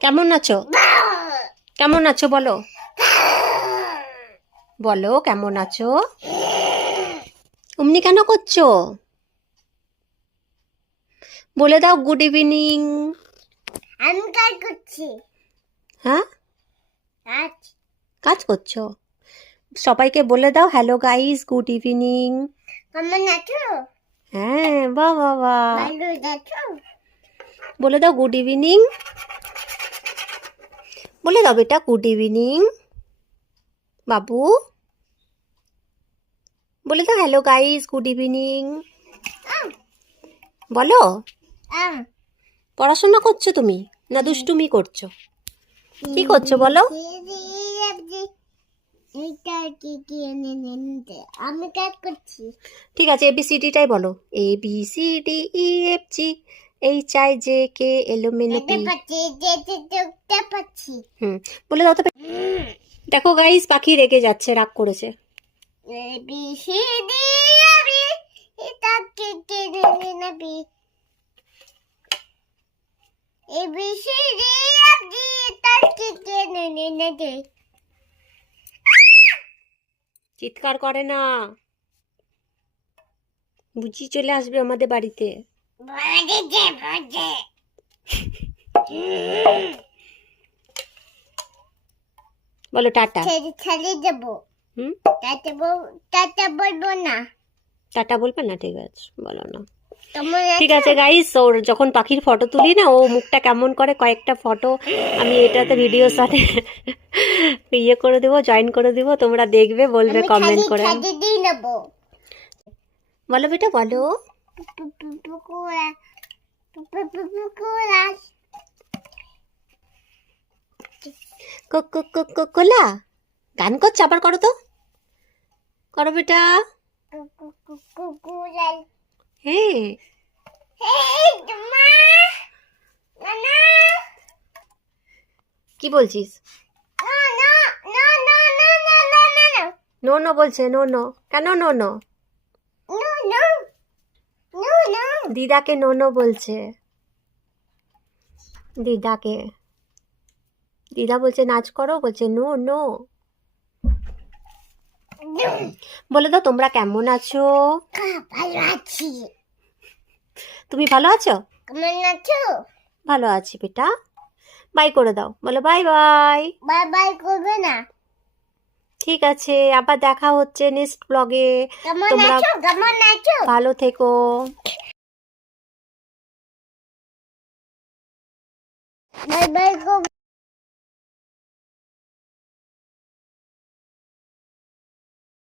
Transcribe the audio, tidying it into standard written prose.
কেমন আছো? কেমন আছো বলো, বলো কেমন আছো? অমনি কেন করছো? বলে দাও গুড ইভিনিং। আমি কাজ করছি। হ্যাঁ, কাজ কাজ করছো? সবাইকে বলে দাও হ্যালো গাইস, গুড ইভিনিং। কেমন আছো? হ্যাঁ, বাহ বাহ বাহ। ভালো আছো? বলে দাও গুড ইভিনিং। বলে দাও বেটা গুড ইভিনিং। বাবু বলে দাও হ্যালো গাইস, গুড ইভিনিং। বলো। আম পড়াশোনা করছো তুমি না দুষ্টুমি করছো? কি করছো বলো? আমি কাজ করছি। ঠিক আছে, এবিসিডিটাই বলো। A B C D E F G H I J K L M N O P. পাচ্ছি। বলে দাও তো। দেখো গাইস, পাখি রেগে যাচ্ছে, রাগ করেছে। এ বি সি ডি আমি এটা কে নেবি A B C D F G এটা কে নেবি চিৎকার করে না, বুঝি চলে আসবে আমাদের বাড়িতে। বাজে বলো টাটা। ছেড়ে দেবো। হুম, টাটা বলবো না। টাটা বলবে না? ঠিক আছে, বলো না। তোমার ঠিক আছে গাইস, ওর যখন পাখির ফটো তুলি না, ও মুখটা কেমন করে, কয়েকটা ফটো আমি এটাতে ভিডিওর সাথে ইয়ে করে দেবো, জয়েন করে দেবো, তোমরা দেখবে, বলবে কমেন্ট করে। দিয়ে নেবো। বলো বেটা বলো। কোলা গান করছে, আবার করো তো, করো বেটা। হ্যাঁ, কি বলছিস? নো নো বলছে, নো নো কেন? নো নো, দিদাকে নো নো বলছে, দিদাকে। দিদা বলছে নাচ করো, বলছে নো নো। বলে দাও তোমরা কেমন আছো? ভালো আছি। তুমি ভালো আছো? কেমন আছো? ভালো আছি বেটা। বাই করে দাও, বলো বাই বাই। বাই বাই করবে না। ঠিক আছে, আবার দেখা হচ্ছে নেক্সট ব্লগে। কেমন তোমরা আছো? কেমন আছো? ভালো থেকো। বাই বাই করবে।